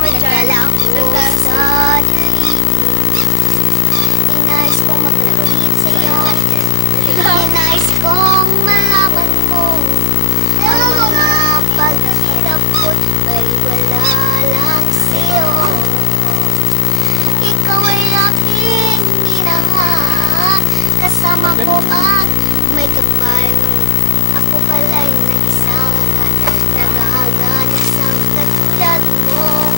naman dyan. Sa dilim. Inais kong mapalit sa'yo. Inais kong malaman mo ang mga paghirap ko't baliwala lang sa'yo. Ikaw ay aking minahal. Kasama ko ang may kapal. Ako pala'y nag-isang nag-aaganak sa katulad mo.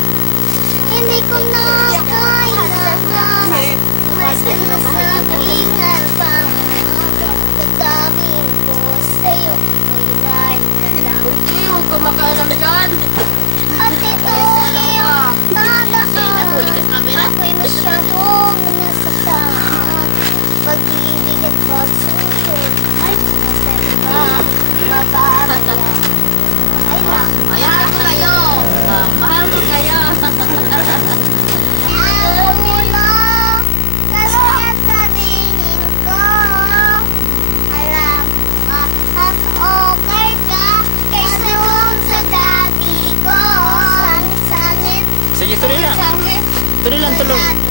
Hindi ko na kailangan umasan na sa aking harapan. Gagawin ko sa'yo ay lang. Huwag kumakalam dyan. At ito iyong tagaan. Ako'y masyadong nasaktan. Pag-ibig at pagsunod ay nasa iba mababaya. Ay lang. Mahal ko kayo. Mahal ko kayo. Alam mo na, kaya sabihin ko. Alam mo nga, mas okay ka kaysa yung sa dati ko. Sangit-sangit. Sige, tuloy lang. Tuloy lang, tuloy.